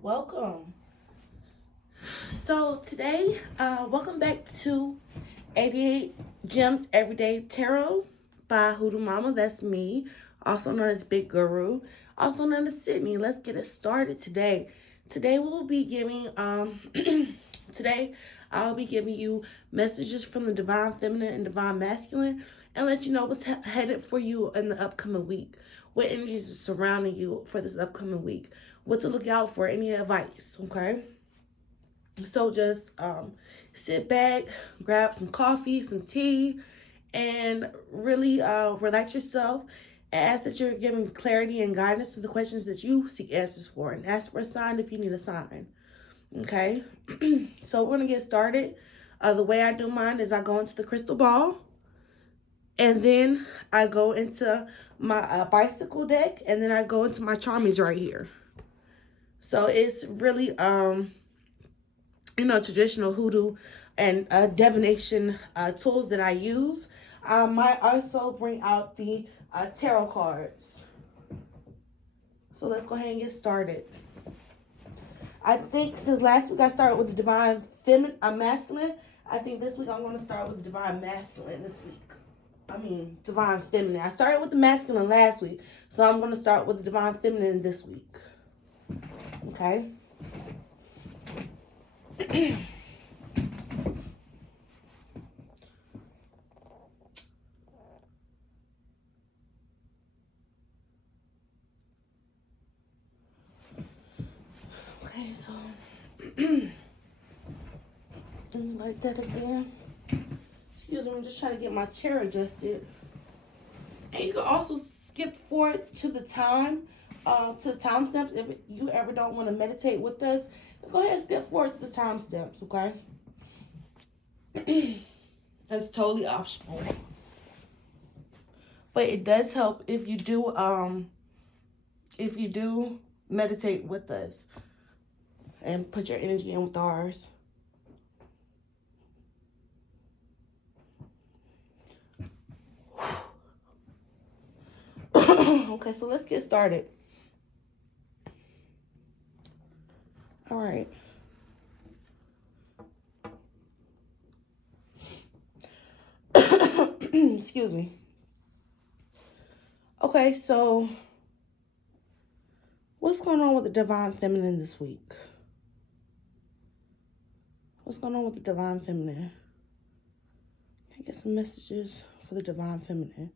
welcome. So today, welcome back to 88 Gems Everyday Tarot by Hoodoo Mama. That's me, also known as Big Guru, also known as Sydney. Let's get it started today. Today we'll be giving today I'll be giving you messages from the Divine Feminine and Divine Masculine, and let you know what's headed for you in the upcoming week. What energies are surrounding you for this upcoming week? What to look out for? Any advice? Okay. So just sit back, grab some coffee, some tea, and really relax yourself. And ask that you're giving clarity and guidance to the questions that you seek answers for, and ask for a sign if you need a sign. Okay. So we're gonna get started. The way I do mine is I go into the crystal ball, and then I go into my bicycle deck, and then I go into my charmies right here. So it's really traditional hoodoo and divination tools that I use. I might also bring out the tarot cards. So let's go ahead and get started. I think since last week I started with the Divine Masculine, I think this week I'm going to start with the Divine Masculine this week. Divine Feminine. I started with the Masculine last week, so I'm going to start with the Divine Feminine this week. Okay? Okay, so like that again. Excuse me, I'm just trying to get my chair adjusted. And you can also skip forward to the time stamps if you ever don't want to meditate with us. Go ahead and skip forward to the time stamps, okay? That's totally optional. But it does help if you do meditate with us and put your energy in with ours. Okay, so let's get started. All right. Excuse me. Okay, so what's going on with the Divine Feminine this week? What's going on with the Divine Feminine? I get some messages for the Divine Feminine.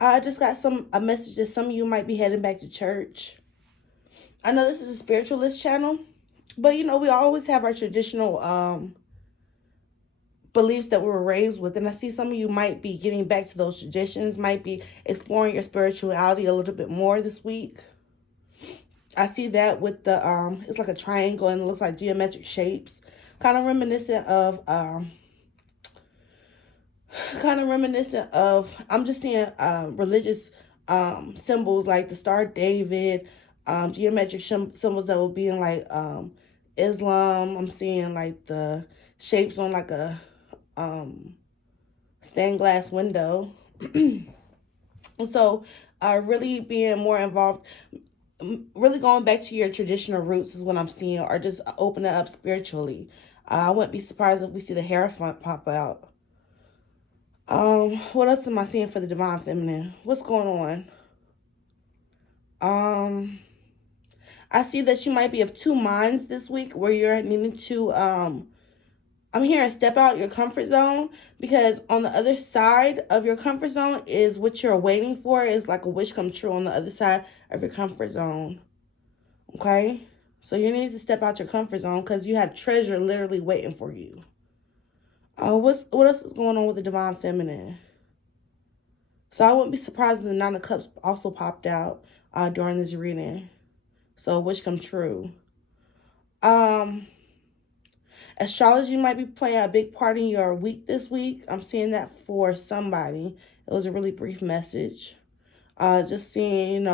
I just got a message that some of you might be heading back to church. I know this is a spiritualist channel, but we always have our traditional beliefs that we were raised with, and I see some of you might be getting back to those traditions, might be exploring your spirituality a little bit more this week. I see that with the it's like a triangle and it looks like geometric shapes, kind of reminiscent of I'm just seeing religious symbols like the Star of David, geometric symbols that will be in like Islam. I'm seeing like the shapes on like a stained glass window. And so really being more involved, really going back to your traditional roots is what I'm seeing, or just opening up spiritually. I wouldn't be surprised if we see the Hierophant pop out. What else am I seeing for the Divine Feminine? What's going on? I see that you might be of two minds this week, where you're needing to I'm hearing step out your comfort zone, because on the other side of your comfort zone is what you're waiting for. Is like a wish come true on the other side of your comfort zone. Okay? So you need to step out your comfort zone because you have treasure literally waiting for you. What else is going on with the Divine Feminine? So I wouldn't be surprised if the Nine of Cups also popped out during this reading. So wish come true. Astrology might be playing a big part in your week this week. I'm seeing that for somebody. It was a really brief message. Just seeing,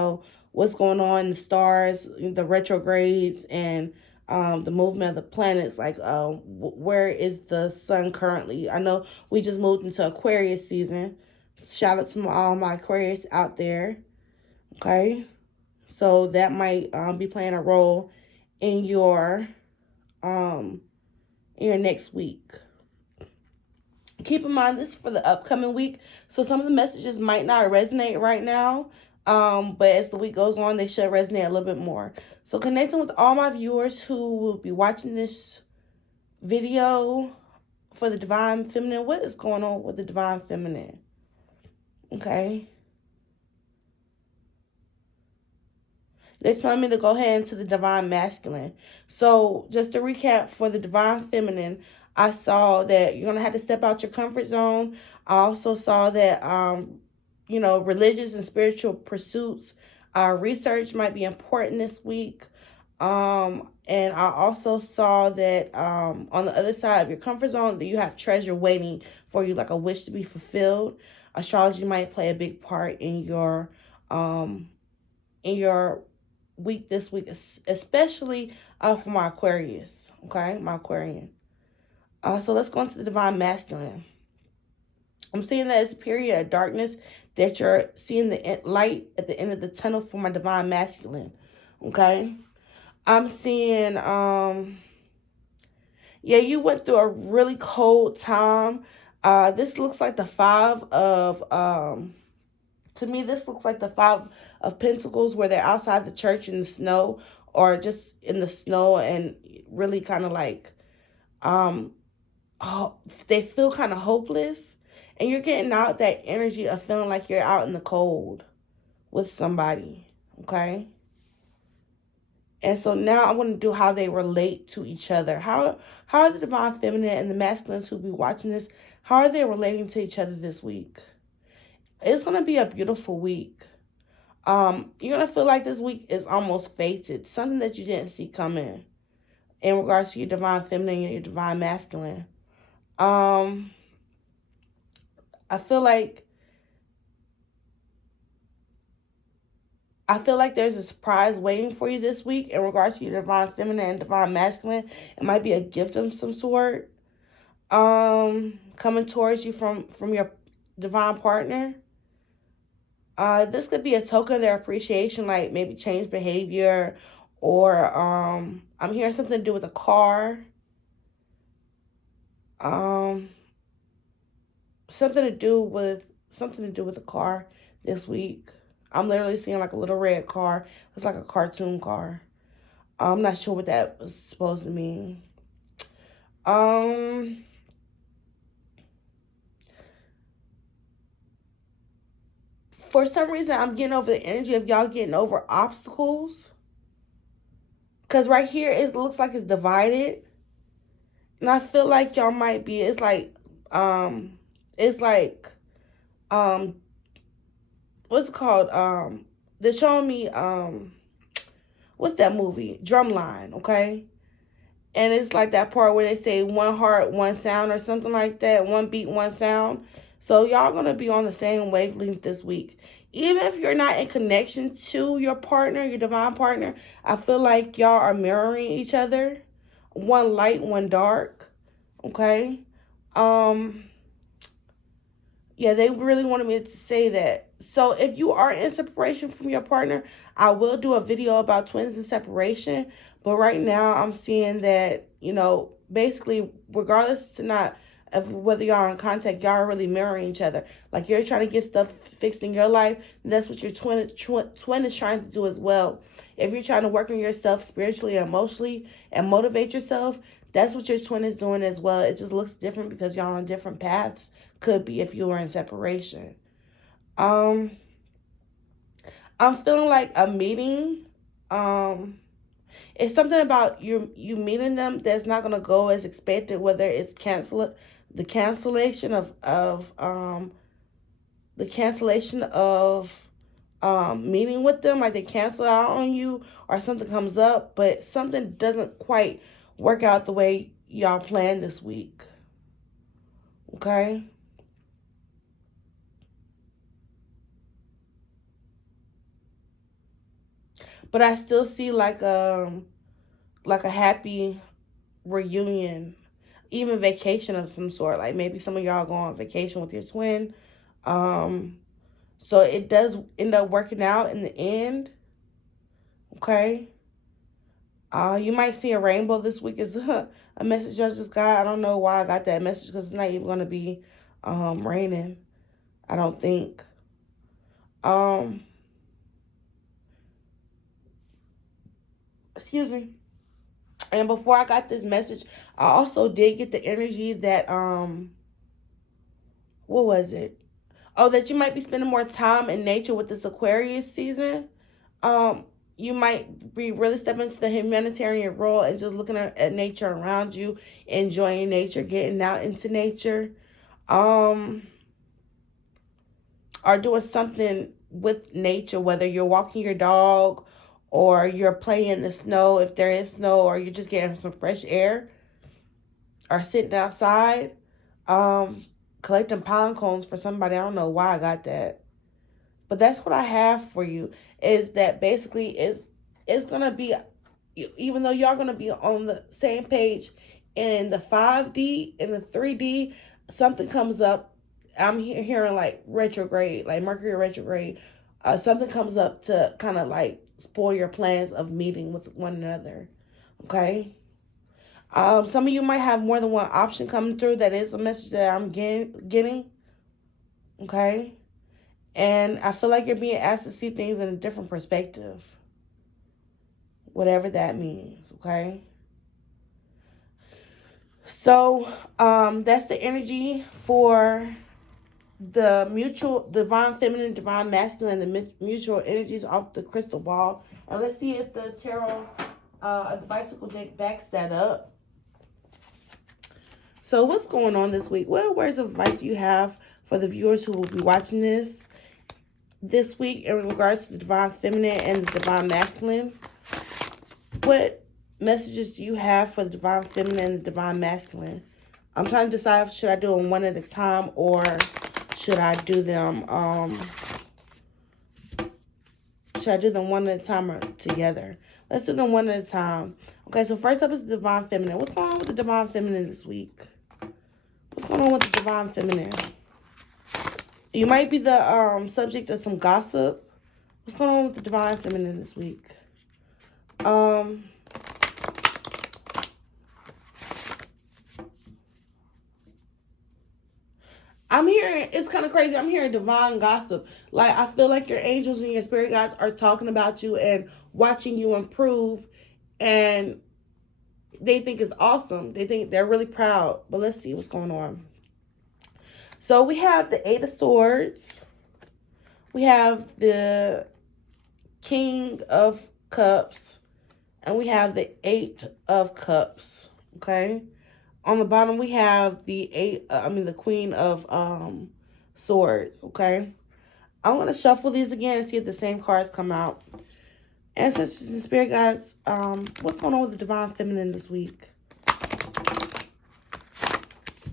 what's going on in the stars, the retrogrades, and the movement of the planets. Like, where is the sun currently? I know we just moved into Aquarius season. Shout out to all my Aquarius out there. Okay. So that might be playing a role in um your next week. Keep in mind this is for the upcoming week, so some of the messages might not resonate right now, but as the week goes on, they should resonate a little bit more. So connecting with all my viewers who will be watching this video for the Divine Feminine. What is going on with the Divine Feminine? Okay. They're telling me to go ahead into the Divine Masculine. So just to recap, for the Divine Feminine, I saw that you're going to have to step out your comfort zone. I also saw that, religious and spiritual pursuits, research might be important this week. And I also saw that on the other side of your comfort zone, that you have treasure waiting for you, like a wish to be fulfilled. Astrology might play a big part in your week this week, especially for my Aquarius, okay, my Aquarian. So let's go into the Divine Masculine. I'm seeing that it's a period of darkness, that you're seeing the light at the end of the tunnel for my Divine Masculine, okay? I'm seeing, you went through a really cold time. This looks like the to me, this looks like the Five of Pentacles, where they're outside the church in the snow, or just in the snow, and really kind of like, they feel kind of hopeless. And you're getting out that energy of feeling like you're out in the cold with somebody, okay? And so now I want to do how they relate to each other. How are the Divine Feminine and the Masculines who be watching this, how are they relating to each other this week? It's going to be a beautiful week. You're going to feel like this week is almost fated. Something that you didn't see coming in regards to your Divine Feminine and your Divine Masculine. I feel like there's a surprise waiting for you this week in regards to your Divine Feminine and Divine Masculine. It might be a gift of some sort coming towards you from your divine partner. This could be a token of their appreciation, like maybe change behavior, or I'm hearing something to do with a car. Something to do with a car this week. I'm literally seeing like a little red car. It's like a cartoon car. I'm not sure what that was supposed to mean. For some reason, I'm getting over the energy of y'all getting over obstacles. Because right here, it looks like it's divided. And I feel like y'all might be, it's like, what's it called? They're showing me, what's that movie? Drumline, okay? And it's like that part where they say one heart, one sound, or something like that. One beat, one sound. So y'all going to be on the same wavelength this week. Even if you're not in connection to your partner, your divine partner, I feel like y'all are mirroring each other. One light, one dark. Okay? Yeah, they really wanted me to say that. So if you are in separation from your partner, I will do a video about twins in separation. But right now, I'm seeing that, basically, regardless to not of whether y'all in contact, y'all are really mirroring each other. Like, you're trying to get stuff fixed in your life, and that's what your twin is trying to do as well. If you're trying to work on yourself spiritually and emotionally and motivate yourself, that's what your twin is doing as well. It just looks different because y'all on different paths. Could be if you were in separation. I'm feeling like a meeting. It's something about you meeting them that's not gonna go as expected. Whether it's the cancellation of meeting with them, like they cancel out on you, or something comes up, but something doesn't quite work out the way y'all planned this week. Okay. But I still see like a happy reunion, even vacation of some sort. Like maybe some of y'all go on vacation with your twin. So it does end up working out in the end. Okay. You might see a rainbow this week is a message I just got. I don't know why I got that message because it's not even going to be raining. I don't think. Um, Excuse me. And before I got this message, I also did get the energy that what was it? Oh, that you might be spending more time in nature with this Aquarius season. Um, you might be really stepping into the humanitarian role and just looking at nature around you, enjoying nature, getting out into nature. Um, or doing something with nature, whether you're walking your dog or you're playing in the snow, if there is snow, or you're just getting some fresh air or sitting outside. Um, Collecting pine cones for somebody. I don't know why I got that. But that's what I have for you. Is that basically it's gonna be, even though y'all gonna be on the same page in the 5D and the 3D, something comes up. I'm hearing like retrograde, like Mercury retrograde. Something comes up to kind of like spoil your plans of meeting with one another. Okay. Some of you might have more than one option coming through. That is a message that I'm getting. Okay. And I feel like you're being asked to see things in a different perspective, whatever that means, okay? So that's the energy for the mutual divine feminine, divine masculine, and the mutual energies off the crystal ball. And let's see if the tarot, the bicycle deck backs that up. So what's going on this week? What words of advice do you have for the viewers who will be watching this week in regards to the divine feminine and the divine masculine? What messages do you have for the divine feminine and the divine masculine? I'm trying to decide, should I do them one at a time or should I do them one at a time or together? Let's do them one at a time. Okay, so first up is the divine feminine. What's going on with the divine feminine this week? What's going on with the divine feminine? You might be the subject of some gossip. What's going on with the divine feminine this week? I'm hearing, it's kind of crazy. I'm hearing divine gossip. Like, I feel like your angels and your spirit guides are talking about you and watching you improve. And they think it's awesome. They think they're really proud. But let's see what's going on. So we have the Eight of Swords. We have the King of Cups. And we have the Eight of Cups. Okay. On the bottom, we have the Queen of Swords, okay? I'm going to shuffle these again and see if the same cards come out. Ancestors and Spirit Guides, what's going on with the Divine Feminine this week?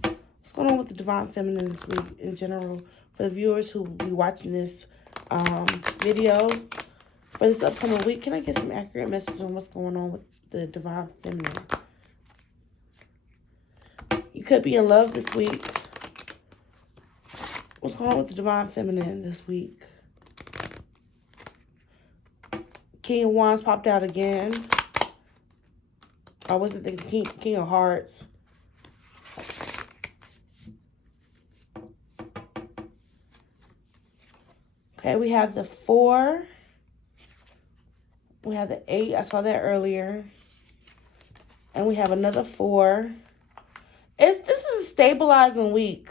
What's going on with the Divine Feminine this week in general? For the viewers who will be watching this video for this upcoming week, can I get some accurate message on what's going on with the Divine Feminine? You could be in love this week. What's going on with the Divine Feminine this week? King of Wands popped out again. Or was it the King of Hearts? Okay, we have the 4. We have the 8. I saw that earlier. And we have another 4. This is a stabilizing week.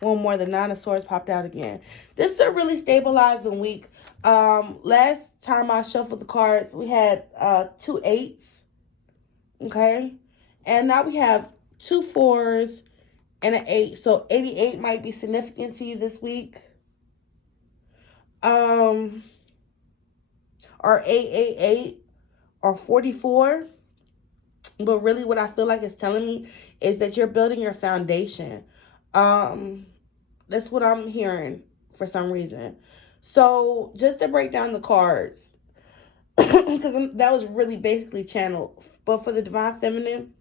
One more, the 9 of Swords popped out again. This is a really stabilizing week. Last time I shuffled the cards, we had 2 8s. Okay? And now we have 2 4s and an 8. So 88 might be significant to you this week. Or 888 or 44. But really what I feel like it's telling me is that you're building your foundation. That's what I'm hearing for some reason. So just to break down the cards, because that was really basically channeled. But for the Divine Feminine,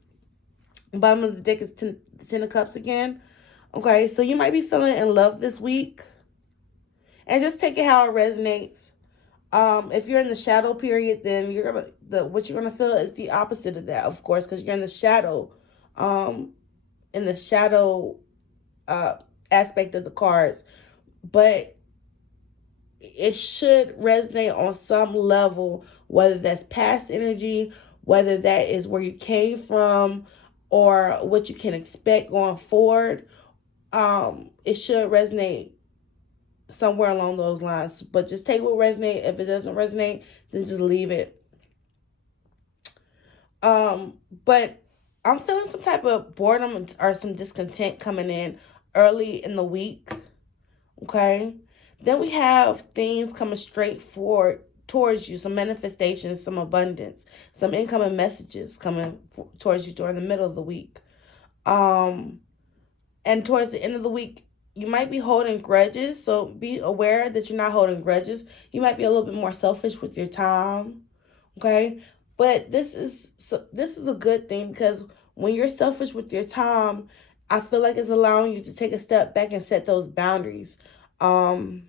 bottom of the deck is 10 of Cups again. Okay, so you might be feeling in love this week. And just take it how it resonates. If you're in the shadow period, then what you're gonna feel is the opposite of that, of course, because you're in the shadow, um, in the shadow uh, aspect of the cards. But it should resonate on some level, whether that's past energy, whether that is where you came from, or what you can expect going forward. It should resonate somewhere along those lines. But just take what resonates. If it doesn't resonate, then just leave it. But I'm feeling some type of boredom or some discontent coming in early in the week. Okay. Then we have things coming straight forward towards you, some manifestations, some abundance, some incoming messages coming towards you during the middle of the week. Um, and towards the end of the week, you might be holding grudges. So be aware that you're not holding grudges. You might be a little bit more selfish with your time. Okay. But this is a good thing, because when you're selfish with your time, I feel like it's allowing you to take a step back and set those boundaries. Um,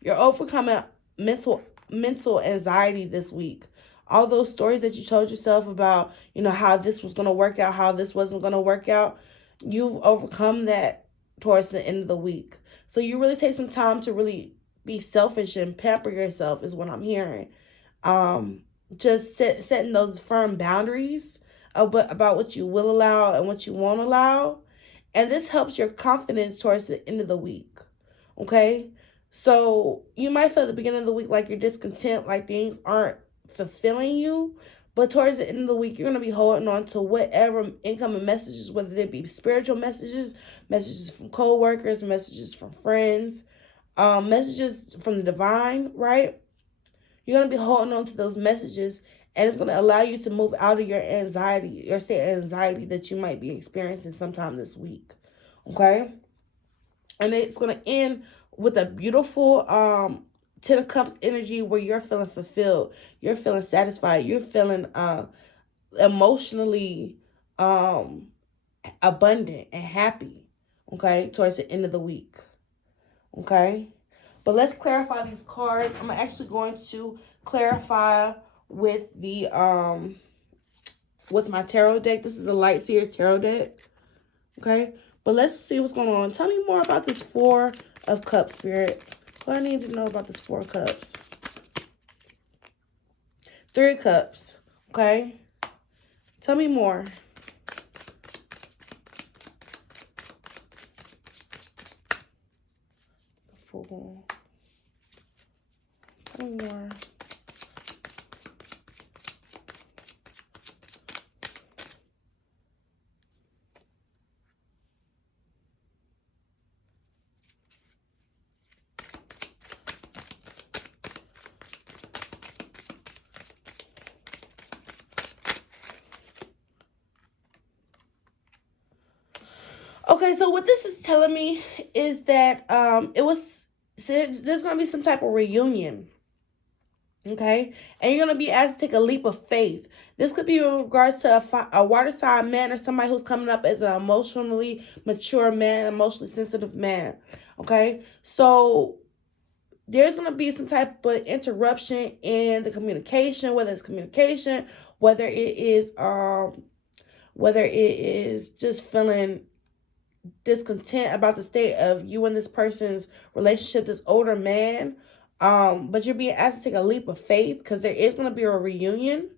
you're overcoming mental anxiety this week. All those stories that you told yourself about, how this was going to work out, how this wasn't going to work out, you've overcome that towards the end of the week. So you really take some time to really be selfish and pamper yourself, is what I'm hearing. Um, just setting those firm boundaries about what you will allow and what you won't allow. And this helps your confidence towards the end of the week. Okay? So you might feel at the beginning of the week like you're discontent, like things aren't fulfilling you. But towards the end of the week, you're going to be holding on to whatever incoming messages, whether they be spiritual messages, messages from co-workers, messages from friends, messages from the divine, right? You're going to be holding on to those messages, and it's going to allow you to move out of your anxiety, your state of anxiety that you might be experiencing sometime this week. Okay? And it's going to end with a beautiful Ten of Cups energy where you're feeling fulfilled. You're feeling satisfied. You're feeling emotionally abundant and happy. Okay? Towards the end of the week. Okay? But let's clarify these cards. I'm actually going to clarify with the with my tarot deck. This is a Light Series tarot deck. Okay? But let's see what's going on. Tell me more about this Four of Cups, Spirit. What I need to know about this Four of Cups. Three of Cups. Okay? Tell me more. Four. Tell me more. Okay, so what this is telling me is that there's going to be some type of reunion. Okay, and you're going to be asked to take a leap of faith. This could be in regards to a water sign man, or somebody who's coming up as an emotionally mature man, emotionally sensitive man. Okay, so there's going to be some type of interruption in the communication, whether it's communication, whether it is just feeling discontent about the state of you and this person's relationship, this older man. But you're being asked to take a leap of faith, because there is going to be a reunion.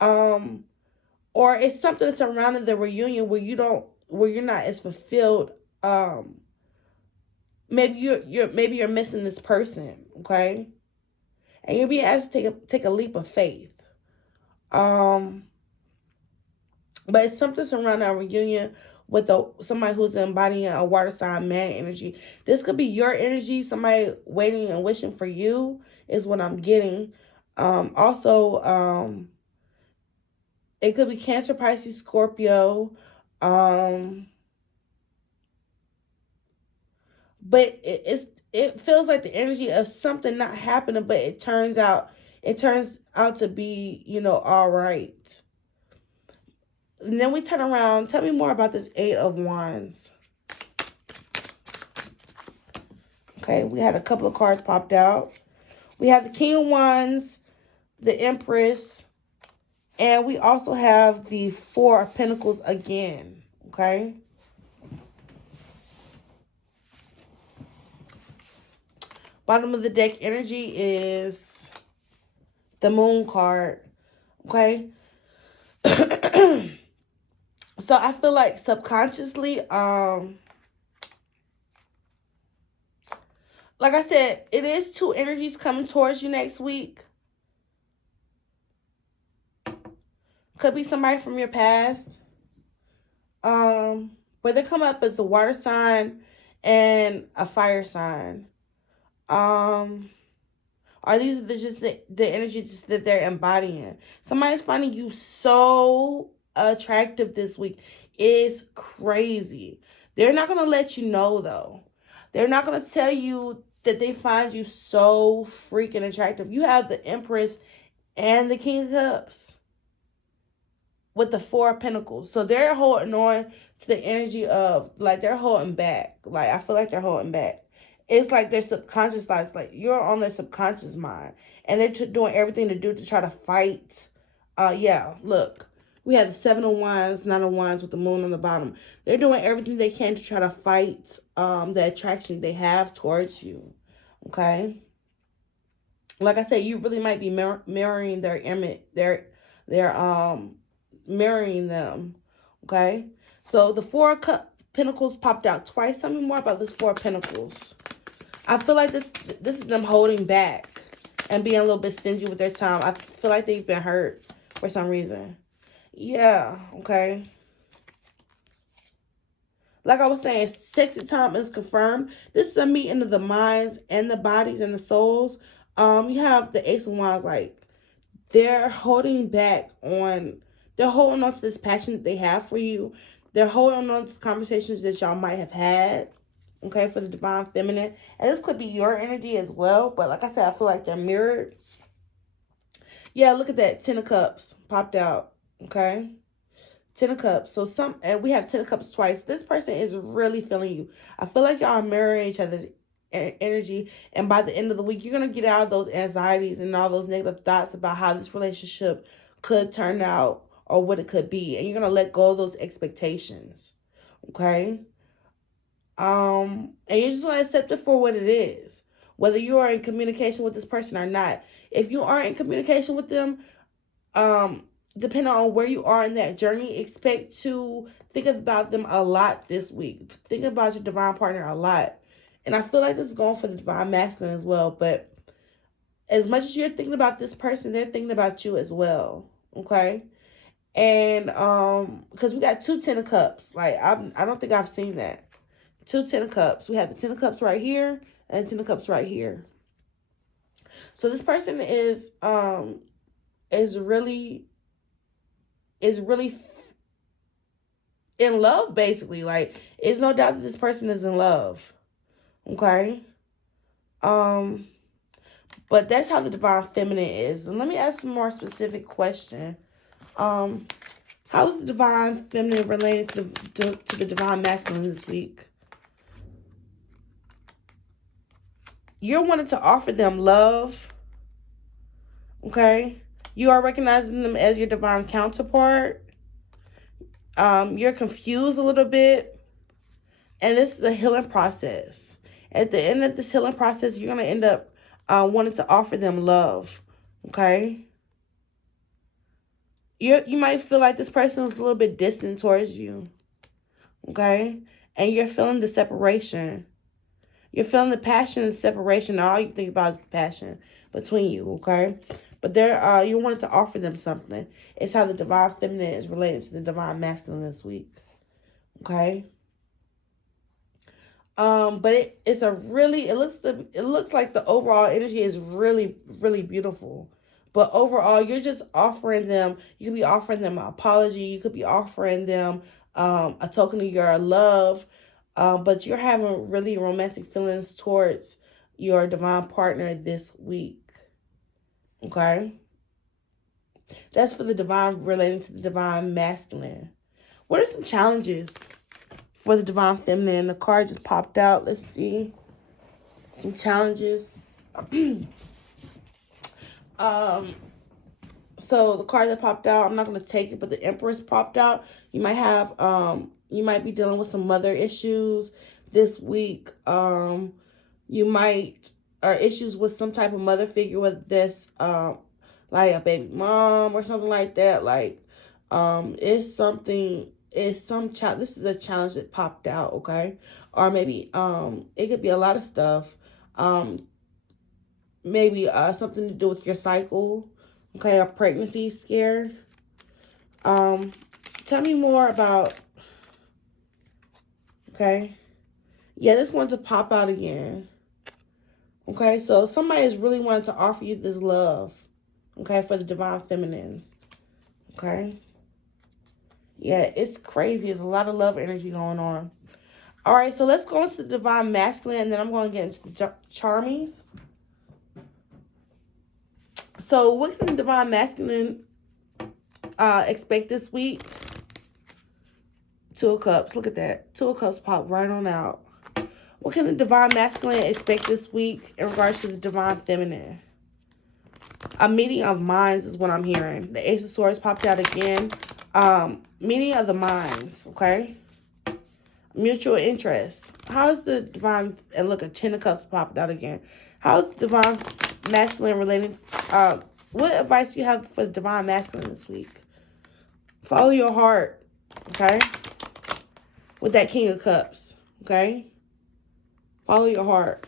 Or it's something surrounding the reunion where you're not as fulfilled. Maybe you're missing this person, okay? And you're being asked to take a leap of faith. But it's something surrounding a reunion with somebody who's embodying a water sign man energy. This could be your energy, somebody waiting and wishing for you, is what I'm getting. Also, it could be Cancer, Pisces, Scorpio. But it feels like the energy of something not happening, but it turns out to be, all right. And then we turn around. Tell me more about this Eight of Wands. Okay, we had a couple of cards popped out. We have the King of Wands, the Empress, and we also have the Four of Pentacles again. Okay. Bottom of the deck energy is the Moon card. Okay. So I feel like subconsciously, like I said, it is two energies coming towards you next week. Could be somebody from your past. But they come up as a water sign and a fire sign. Or these are just the energies that they're embodying. Somebody's finding you so attractive this week. It's crazy. They're not gonna let you know though. They're not gonna tell you that they find you so freaking attractive. You have the Empress and the King of Cups with the Four of Pentacles. So they're holding on to the energy of, like, they're holding back. Like, I feel like they're holding back. It's like their subconscious thoughts, like you're on their subconscious mind. And they're doing everything to try to fight. Yeah, look. We have the Seven of Wands, Nine of Wands with the Moon on the bottom. They're doing everything they can to try to fight the attraction they have towards you. Okay? Like I said, you really might be mirroring their image, their mirroring them. Okay, so the Four of Pentacles popped out twice. Tell me more about this Four of Pentacles. I feel like this is them holding back and being a little bit stingy with their time. I feel like they've been hurt for some reason. Yeah, okay. Like I was saying, sexy time is confirmed. This is a meeting of the minds and the bodies and the souls. You have the Ace of Wands, like they're holding back on, they're holding on to this passion that they have for you. They're holding on to the conversations that y'all might have had, okay, for the Divine Feminine. And this could be your energy as well, but like I said, I feel like they're mirrored. Yeah, look at that. 10 of Cups popped out, okay? 10 of Cups. So and we have 10 of Cups twice. This person is really feeling you. I feel like y'all are mirroring each other's energy, and by the end of the week you're going to get out of those anxieties and all those negative thoughts about how this relationship could turn out or what it could be, and you're going to let go of those expectations. Okay. And you're just going to accept it for what it is, whether you are in communication with this person or not. If you aren't in communication with them, depending on where you are in that journey, expect to think about them a lot this week. Think about your divine partner a lot. And I feel like this is going for the divine masculine as well. But as much as you're thinking about this person, they're thinking about you as well. Okay? And because we got 2 10 of Cups. Like, I don't think I've seen that. 2 10 of Cups. We have the 10 of Cups right here and 10 of Cups right here. So this person is really in love, basically. Like, it's no doubt that this person is in love. Okay? But that's how the divine feminine is. And let me ask a more specific question. How is the divine feminine related to the divine masculine this week? You're wanting to offer them love. Okay? You are recognizing them as your divine counterpart. You're confused a little bit. And this is a healing process. At the end of this healing process, you're going to end up wanting to offer them love. Okay? You might feel like this person is a little bit distant towards you. Okay? And you're feeling the separation. You're feeling the passion and separation. All you think about is the passion between you. Okay? But you wanted to offer them something. It's how the divine feminine is related to the divine masculine this week. Okay? But it looks like the overall energy is really, really beautiful. But overall, you're just offering them, you could be offering them an apology, you could be offering them a token of your love, but you're having really romantic feelings towards your divine partner this week. Okay? That's for the divine relating to the divine masculine. What are some challenges for the divine feminine? The card just popped out. Let's see. some challenges. So the card that popped out, I'm not going to take it, but the Empress popped out. You might have, you might be dealing with some mother issues this week. You might, or issues with some type of mother figure with this, like a baby mom or something like that. Like, it's something, it's some child. This is a challenge that popped out, okay? Or maybe, it could be a lot of stuff. Maybe, something to do with your cycle. Okay, a pregnancy scare. Tell me more about, okay. Yeah, this one to pop out again. Okay, so somebody is really wanting to offer you this love. Okay, for the divine feminines. Okay. Yeah, it's crazy. There's a lot of love energy going on. All right, so let's go into the divine masculine, and then I'm going to get into the charmings. So what can the divine masculine expect this week? Two of Cups. Look at that. Two of Cups pop right on out. What can the divine masculine expect this week in regards to the divine feminine? A meeting of minds is what I'm hearing. The Ace of Swords popped out again. Meeting of the minds, okay? Mutual interest. How is the divine, and look, a Ten of Cups popped out again. How is the divine masculine relating? What advice do you have for the divine masculine this week? Follow your heart, okay? With that King of Cups, okay? Follow your heart.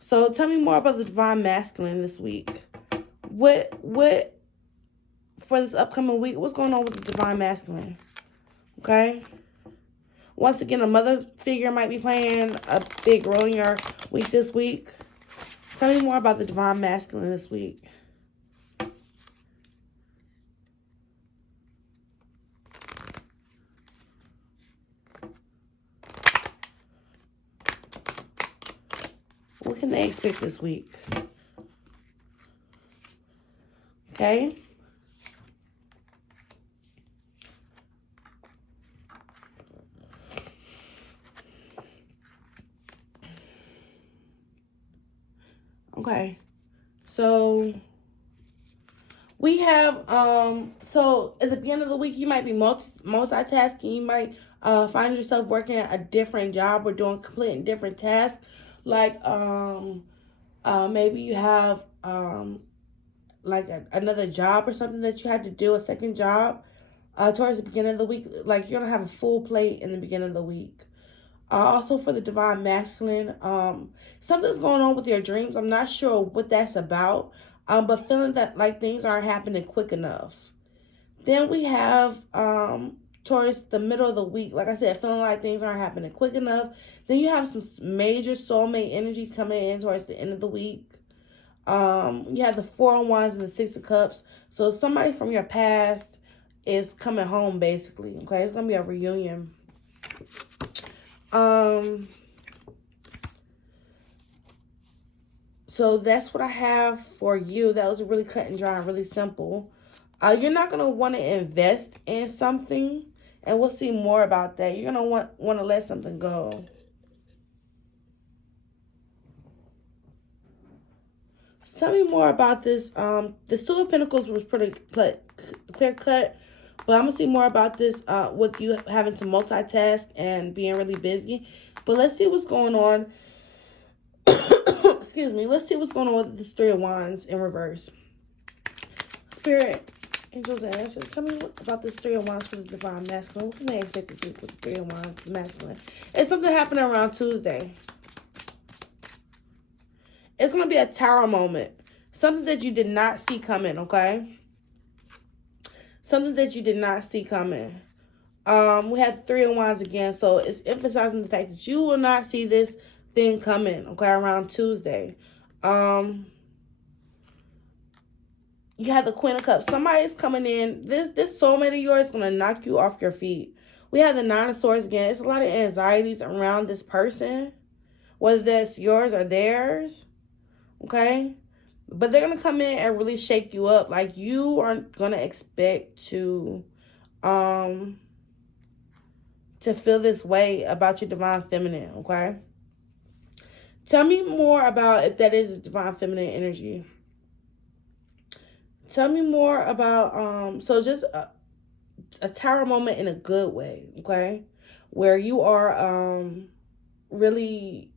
So tell me more about the divine masculine this week. What for this upcoming week, what's going on with the divine masculine? Okay? Once again, a mother figure might be playing a big role in your week this week. Tell me more about the divine masculine this week. What can they expect this week? Okay? Okay. So we have, so at the beginning of the week, you might be multitasking. You might find yourself working at a different job or doing completely different tasks. Like, maybe you have, like another job or something that you had to do, a second job, towards the beginning of the week. Like, you're going to have a full plate in the beginning of the week. Also for the divine masculine, something's going on with your dreams. I'm not sure what that's about, but feeling that like things aren't happening quick enough. Then we have towards the middle of the week, like I said, feeling like things aren't happening quick enough. Then you have some major soulmate energies coming in towards the end of the week. You have the Four of Wands and the Six of Cups. So somebody from your past is coming home, basically. Okay, it's gonna be a reunion. So that's what I have for you. That was really cut and dry and really simple. You're not going to want to invest in something, and we'll see more about that. You're going to want to let something go. Tell me more about this. The Two of Pentacles was pretty clear cut, but I'm going to see more about this with you having to multitask and being really busy. But let's see what's going on. Excuse me. Let's see what's going on with this Three of Wands in reverse. Spirit, angels, and answers. Tell me about this Three of Wands for the divine masculine. What can they expect to see with the Three of Wands masculine? It's something happening around Tuesday. It's going to be a tower moment. Something that you did not see coming, okay? Something that you did not see coming. We had Three of Wands again, so it's emphasizing the fact that you will not see this thing coming, okay, around Tuesday. You have the Queen of Cups. Somebody is coming in. This soulmate of yours is going to knock you off your feet. We have the Nine of Swords again. It's a lot of anxieties around this person, whether that's yours or theirs, okay? But they're going to come in and really shake you up. Like, you aren't going to expect to feel this way about your divine feminine, okay? Tell me more about if that is a divine feminine energy. Tell me more about so just a tower moment in a good way, okay? Where you are really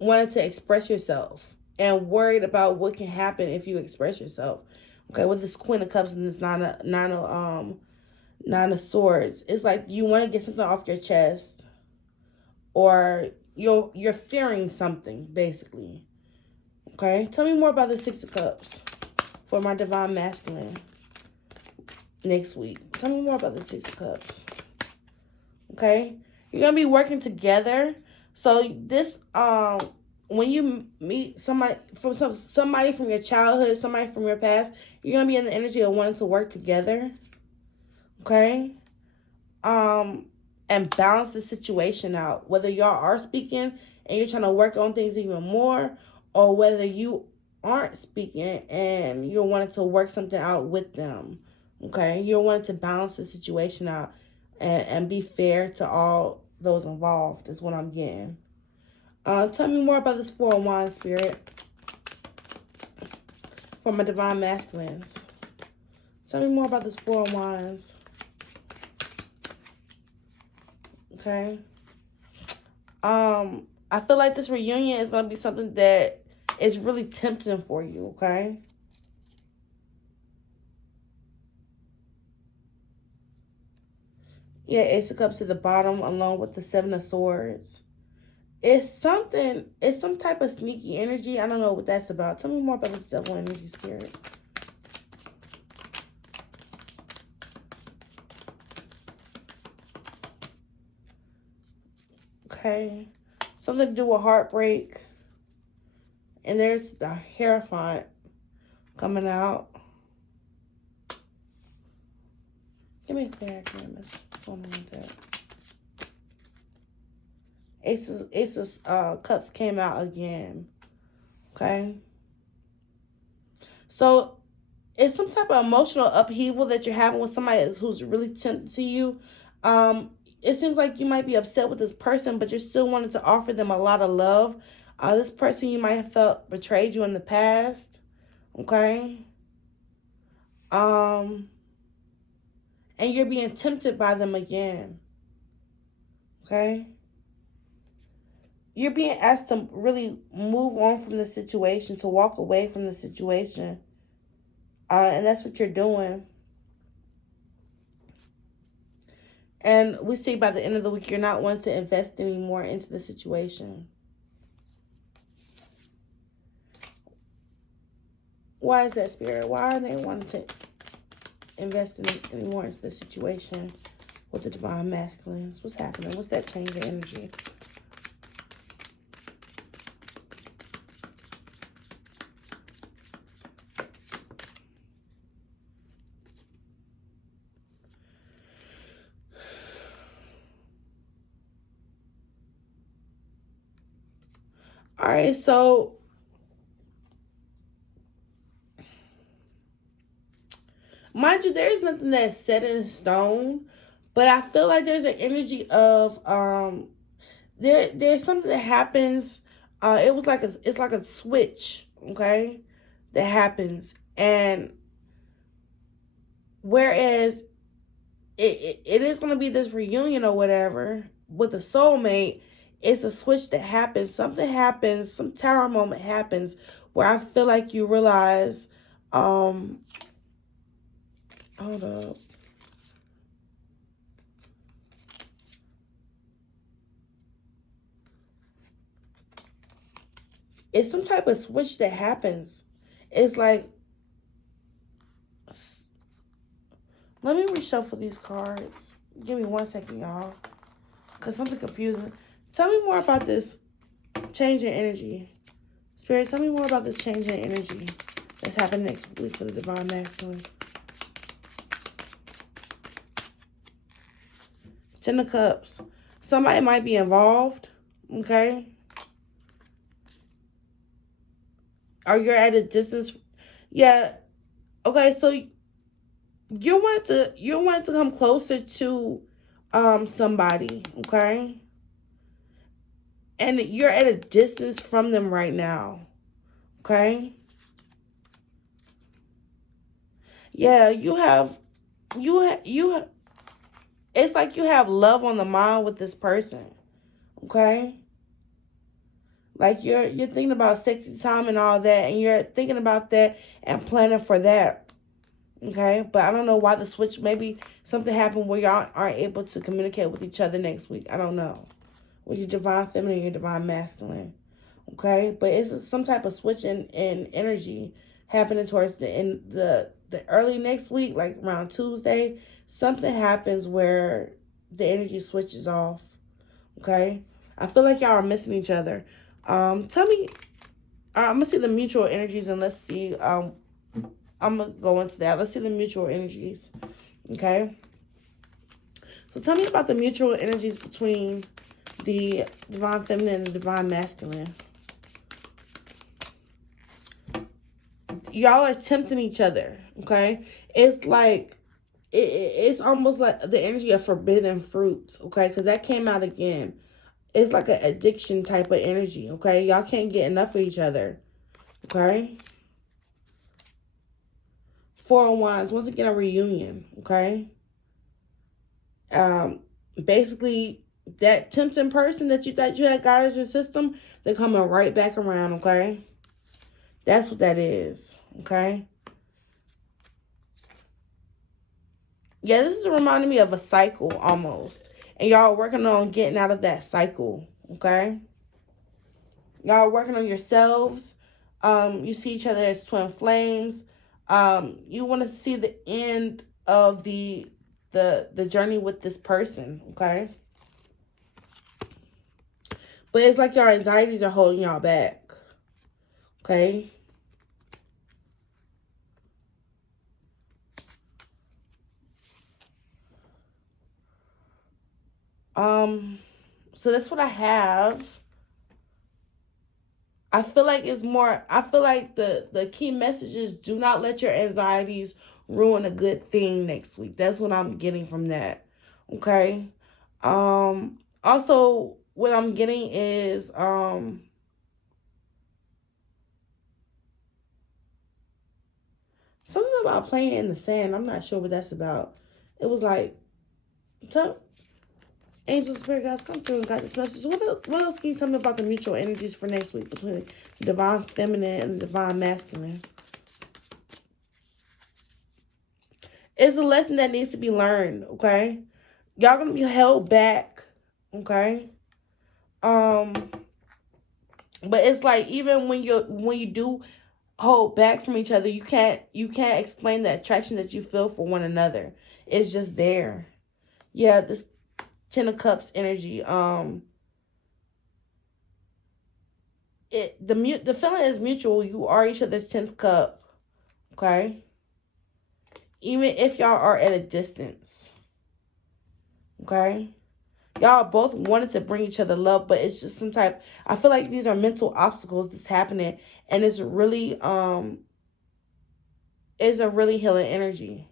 wanting to express yourself and worried about what can happen if you express yourself. Okay, with this Queen of Cups and this Nine of Swords, it's like you want to get something off your chest, or you're fearing something basically. Okay, tell me more about the Six of Cups for my divine masculine next week. Tell me more about the Six of Cups. Okay, you're gonna be working together. So this when you meet somebody from somebody from your childhood, somebody from your past, you're gonna be in the energy of wanting to work together. Okay, and balance the situation out. Whether y'all are speaking and you're trying to work on things even more, or whether you aren't speaking and you're wanting to work something out with them. Okay, you're wanting to balance the situation out and be fair to all those involved is what I'm getting. Tell me more about this Four of Wands, Spirit, for my divine masculines. Tell me more about this Four of Wands. Okay. I feel like this reunion is going to be something that is really tempting for you, okay? Yeah, Ace of Cups at the bottom along with the Seven of Swords. It's some type of sneaky energy. I don't know what that's about. Tell me more about this Devil energy, Spirit. Okay. Something to do with heartbreak. And there's the Hierophant coming out. Give me a spare camera. What's going on with that? Ace of Cups came out again. Okay. So it's some type of emotional upheaval that you're having with somebody who's really tempted to you. It seems like you might be upset with this person, but you're still wanting to offer them a lot of love. This person you might have felt betrayed you in the past. Okay. And you're being tempted by them again. Okay. You're being asked to really move on from the situation, to walk away from the situation. And that's what you're doing. And we see by the end of the week, you're not wanting to invest anymore into the situation. Why is that, Spirit? Why are they wanting to invest anymore into the situation with the divine masculines? What's happening? What's that change in energy? All right, so mind you, there's nothing that's set in stone, but I feel like there's an energy of there's something that happens. It's like a switch, okay, that happens, and whereas it is going to be this reunion or whatever with a soulmate, it's a switch that happens. Something happens, some tower moment happens where I feel like you realize, hold up. It's some type of switch that happens. It's like, let me reshuffle these cards. Give me 1 second, y'all, because something confusing. Tell me more about this change in energy. Spirit, tell me more about this change in energy that's happening next week for the divine masculine. 10 of Cups. Somebody might be involved, okay? Or you're at a distance. Yeah. Okay, so you want to come closer to somebody, okay? And you're at a distance from them right now. Okay? Yeah, it's like you have love on the mind with this person. Okay? Like you're thinking about sexy time and all that, and you're thinking about that and planning for that. Okay? But I don't know why the switch, maybe something happened where y'all aren't able to communicate with each other next week. I don't know. With your divine feminine, your divine masculine. Okay? But it's some type of switch in energy happening towards the early next week, like around Tuesday. Something happens where the energy switches off. Okay? I feel like y'all are missing each other. Tell me, I'm gonna see the mutual energies, and let's see. I'm gonna go into that. Let's see the mutual energies. Okay. So tell me about the mutual energies between the divine feminine and the divine masculine. Y'all are tempting each other. Okay. It's like it's almost like the energy of forbidden fruit. Okay, because that came out again. It's like an addiction type of energy, okay? Y'all can't get enough of each other, okay? Four of Wands, once again, a reunion, okay? Basically, that tempting person that you thought you had got out of your system, they're coming right back around, okay? That's what that is, okay? Yeah, this is reminding me of a cycle, almost. And y'all are working on getting out of that cycle, okay? Y'all are working on yourselves. You see each other as twin flames. You want to see the end of the journey with this person, okay? But it's like your anxieties are holding y'all back, okay? So that's what I have. I feel like it's more, I feel like the key message is do not let your anxieties ruin a good thing next week. That's what I'm getting from that. Okay. Also what I'm getting is something about playing in the sand. I'm not sure what that's about. It was like angels, spirit guys, come through and got this message. What else can you tell me about the mutual energies for next week between the divine feminine and the divine masculine? It's a lesson that needs to be learned, okay? Y'all gonna be held back, okay? But it's like even when you do hold back from each other, you can't explain the attraction that you feel for one another. It's just there. Yeah, this Ten of Cups energy. The feeling is mutual. You are each other's 10th cup. Okay? Even if y'all are at a distance. Okay? Y'all both wanted to bring each other love, but it's just some type, I feel like these are mental obstacles that's happening, and it's really is a really healing energy.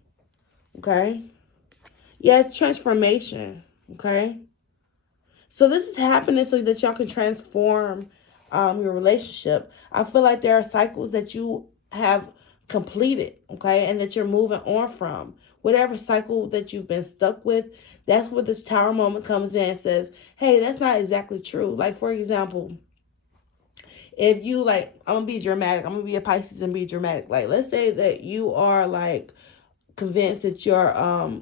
Okay? Yeah, it's transformation. Okay? So this is happening so that y'all can transform your relationship. I feel like there are cycles that you have completed, okay, and that you're moving on from. Whatever cycle that you've been stuck with, that's where this tower moment comes in and says, hey, that's not exactly true. Like, for example, if you like, I'm going to be dramatic. I'm going to be a Pisces and be dramatic. Like, let's say that you are like convinced that your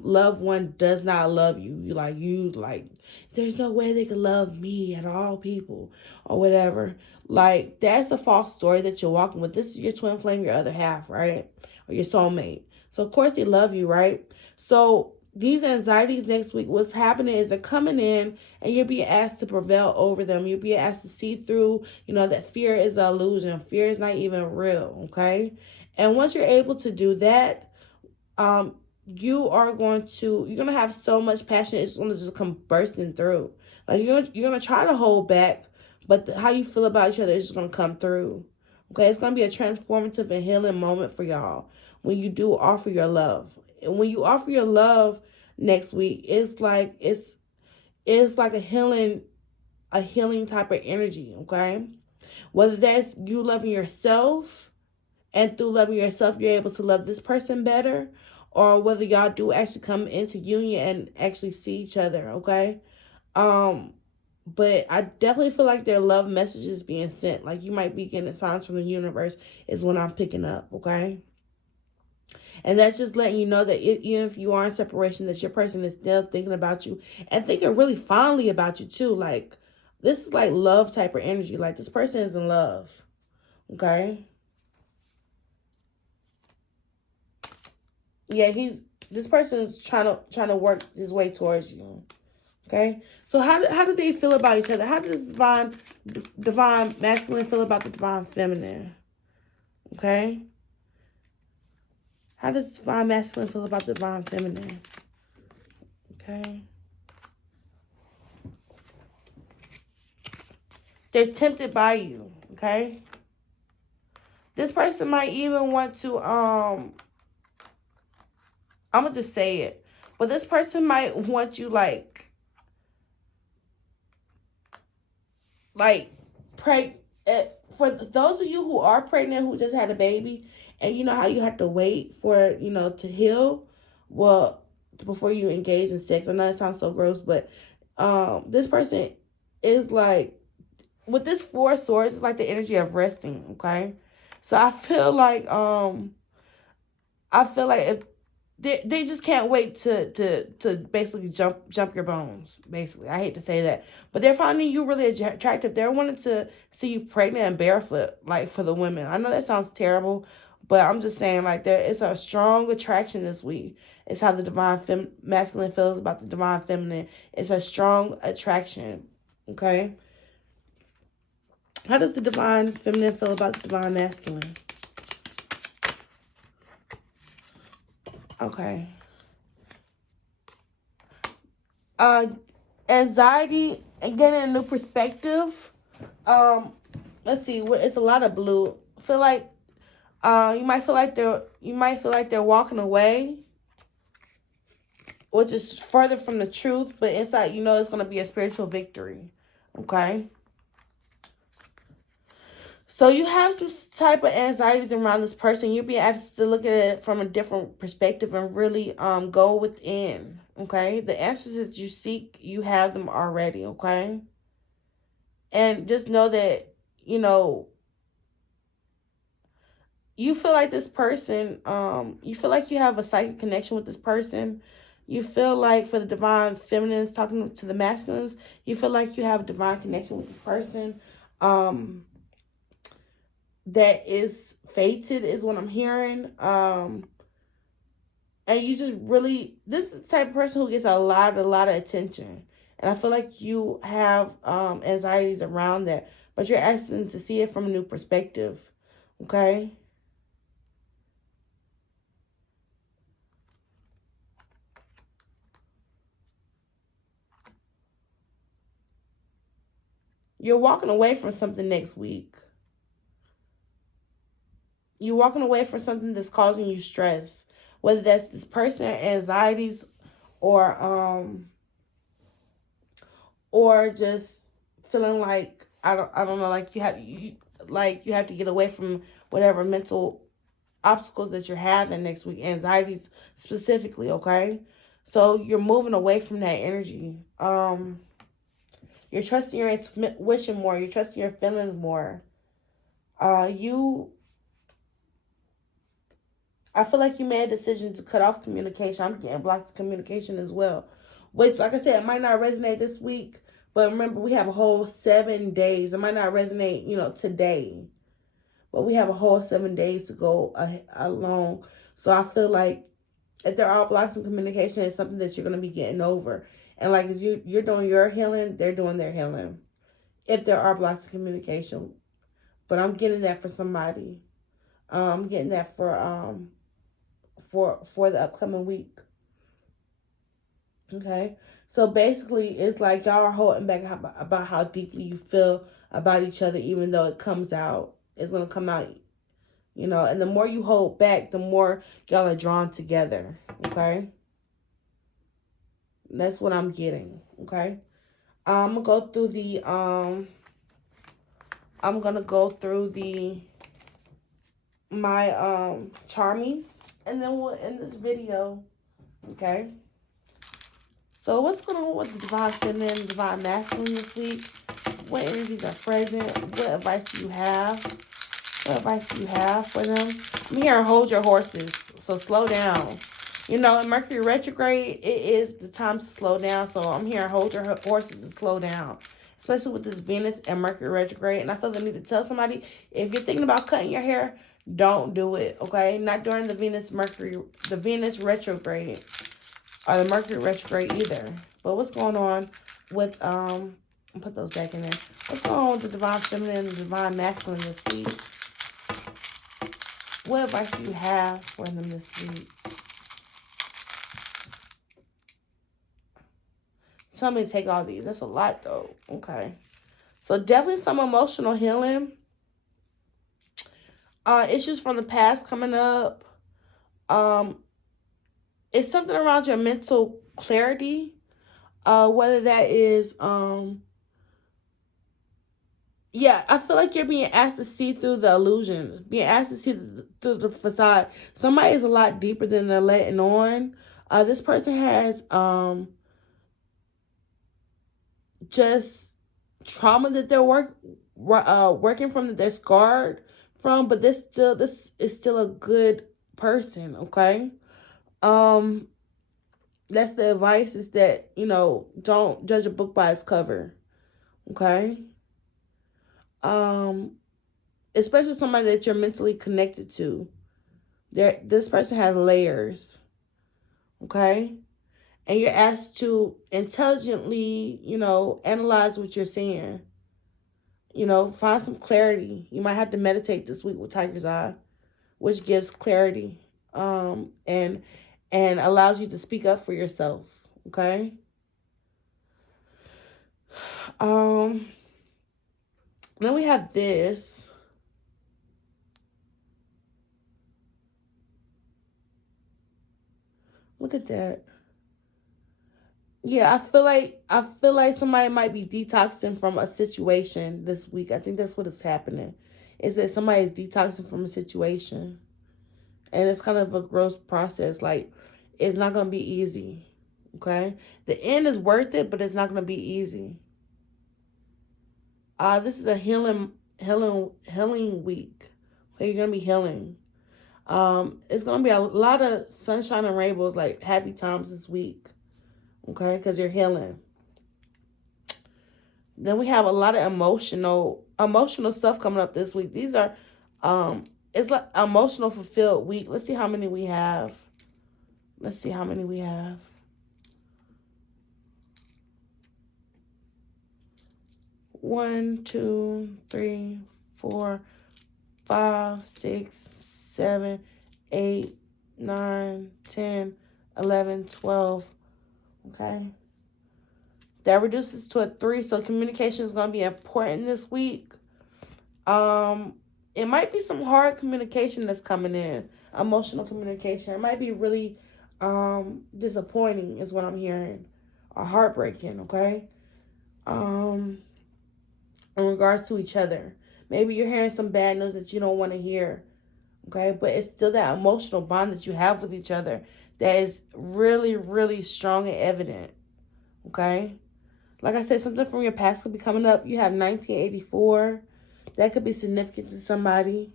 loved one does not love you. You like there's no way they could love me at all, people, or whatever. Like, that's a false story that you're walking with. This is your twin flame, your other half, right? Or your soulmate. So of course they love you, right? So these anxieties next week, what's happening is they're coming in and you're being asked to prevail over them. You're being asked to see through, that fear is an illusion. Fear is not even real, okay? And once you're able to do that, you're gonna have so much passion, it's gonna just come bursting through. Like, you're gonna try to hold back, but how you feel about each other is just gonna come through. Okay, it's gonna be a transformative and healing moment for y'all when you do offer your love. And when you offer your love next week, it's like a healing a healing type of energy, okay? Whether that's you loving yourself, and through loving yourself, you're able to love this person better, or whether y'all do actually come into union and actually see each other, okay? But I definitely feel like their love messages being sent. Like you might be getting signs from the universe is what I'm picking up, okay? And that's just letting you know that even if you are in separation, that your person is still thinking about you and thinking really fondly about you too. Like this is like love type of energy. Like this person is in love, okay? Yeah, this person is trying to work his way towards you. Okay, so how do they feel about each other? How does divine masculine feel about the divine feminine? Okay, how does divine masculine feel about the divine feminine? Okay, they're tempted by you. Okay, this person might even want to I'm gonna just say it, but this person might want you like pray for those of you who are pregnant who just had a baby, and you know how you have to wait for to heal, well, before you engage in sex. I know it sounds so gross, but this person is like, with this Four of Swords, it's like the energy of resting. Okay, so I feel like if they just can't wait to basically jump your bones. Basically, I hate to say that, but they're finding you really attractive. They're wanting to see you pregnant and barefoot, like for the women. I know that sounds terrible, but I'm just saying like there is a strong attraction this week. It's how the divine masculine feels about the divine feminine. It's a strong attraction. Okay, how does the divine feminine feel about the divine masculine? Okay. uh Anxiety and getting a new perspective. um let's see, it's a lot of blue. Feel like you might feel like they're walking away, which is further from the truth, but inside it's going to be a spiritual victory. Okay, so you have some type of anxieties around this person. You'll be asked to look at it from a different perspective and really go within. Okay, the answers that you seek, you have them already. Okay, and just know that you know you feel like this person, you feel like you have a psychic connection with this person. You feel like, for the divine feminines talking to the masculines, you feel like you have a divine connection with this person that is fated, is what I'm hearing. And you just really, this is the type of person who gets a lot of attention. And I feel like you have anxieties around that, but you're asking to see it from a new perspective. Okay. You're walking away from something next week. You're walking away from something that's causing you stress, whether that's this person, anxieties, or just feeling like I don't know, like you have to get away from whatever mental obstacles that you're having next week, anxieties specifically. Okay, so you're moving away from that energy. You're trusting your intuition more. You're trusting your feelings more. You I feel like you made a decision to cut off communication. I'm getting blocks of communication as well. Which, like I said, it might not resonate this week. But remember, we have a whole 7 days. It might not resonate, today. But we have a whole 7 days to go along. So I feel like if there are blocks in communication, it's something that you're going to be getting over. And like as you're doing your healing, they're doing their healing. If there are blocks in communication. But I'm getting that for somebody. I'm getting that for the upcoming week. Okay, so basically it's like y'all are holding back about how deeply you feel about each other, even though it comes out, it's going to come out, and the more you hold back, the more y'all are drawn together. Okay, that's what I'm getting. Okay, I'm gonna go through the my charmies, and then we'll end this video. Okay. So what's going on with the divine feminine and divine masculine this week? What energies are present? What advice do you have? What advice do you have for them? I'm here, hold your horses. So slow down. You know, in Mercury retrograde, it is the time to slow down. So I'm here, hold your horses and slow down. Especially with this Venus and Mercury retrograde. And I feel the need to tell somebody, if you're thinking about cutting your hair, don't do it, okay? Not during the Venus retrograde or the Mercury retrograde either. But what's going on with, I'll put those back in there. What's going on with the divine feminine and the divine masculine this week? What advice do you have for them this week? Tell me to take all these. That's a lot, though. Okay. So definitely some emotional healing. Issues from the past coming up. It's something around your mental clarity. Whether that is, yeah, I feel like you're being asked to see through the illusion, being asked to see through the facade. Somebody is a lot deeper than they're letting on. This person has just trauma that they're working from, that they're scarred from, but this is still a good person. Okay. That's the advice, is that, you know, don't judge a book by its cover. Okay. Especially somebody that you're mentally connected to. This person has layers. Okay. And you're asked to intelligently, you know, analyze what you're seeing. You know, find some clarity. You might have to meditate this week with Tiger's Eye, which gives clarity, and allows you to speak up for yourself. Okay. Then we have this. Look at that. Yeah, I feel like somebody might be detoxing from a situation this week. I think that's what is happening. Is that somebody is detoxing from a situation. And it's kind of a gross process. Like, it's not going to be easy. Okay? The end is worth it, but it's not going to be easy. This is a healing week. Okay, you're going to be healing. It's going to be a lot of sunshine and rainbows, like happy times this week. Okay? Because you're healing. Then we have a lot of emotional stuff coming up this week. These are, it's like emotional fulfilled week. Let's see how many we have. Let's see how many we have. One, two, three, 4, 5, 6, 7, 8, 9, 10, 11, 12. Okay. That reduces to a 3, so communication is going to be important this week. It might be some hard communication that's coming in. Emotional communication. It might be really disappointing, is what I'm hearing. Or heartbreaking, okay? In regards to each other. Maybe you're hearing some bad news that you don't want to hear. Okay? But it's still that emotional bond that you have with each other that is really, really strong and evident. Okay? Like I said, something from your past could be coming up. You have 1984. That could be significant to somebody.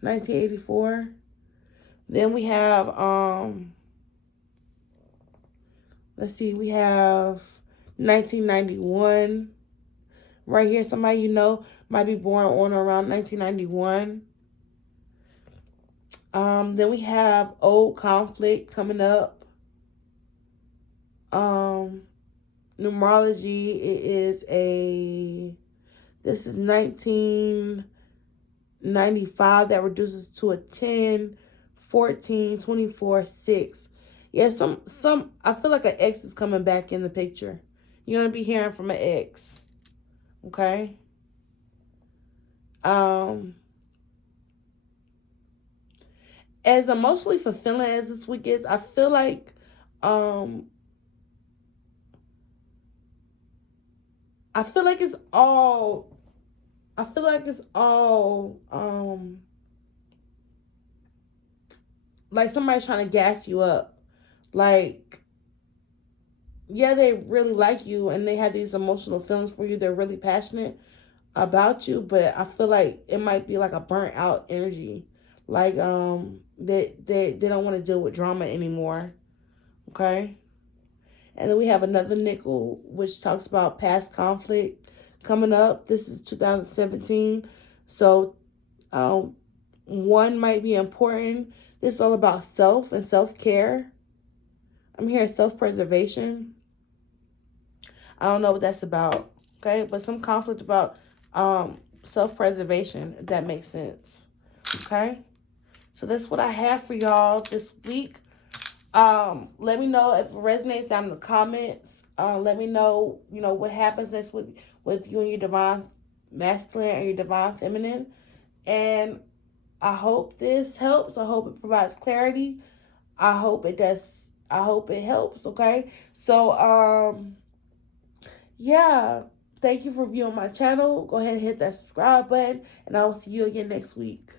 1984. Then we have, let's see, we have 1991. Right here, somebody you know might be born on or around 1991. Then we have old conflict coming up. Numerology, this is 1995. That reduces to a 10, 14, 24, 6. Yeah, some I feel like an ex is coming back in the picture. You're going to be hearing from an ex. Okay? As emotionally fulfilling as this week is, I feel like I feel like it's all like somebody's trying to gas you up. Like, yeah, they really like you and they have these emotional feelings for you. They're really passionate about you, but I feel like it might be like a burnt out energy. Like they don't want to deal with drama anymore. Okay? And then we have another nickel which talks about past conflict coming up. This is 2017. So one might be important. This is all about self and self-care. I'm hearing self-preservation. I don't know what that's about. Okay? But some conflict about self-preservation, if that makes sense. Okay? So that's what I have for y'all this week. Let me know if it resonates down in the comments. Let me know, what happens next with you and your divine masculine and your divine feminine. And I hope this helps. I hope it provides clarity. I hope it does. I hope it helps. Okay. So, yeah. Thank you for viewing my channel. Go ahead and hit that subscribe button, and I will see you again next week.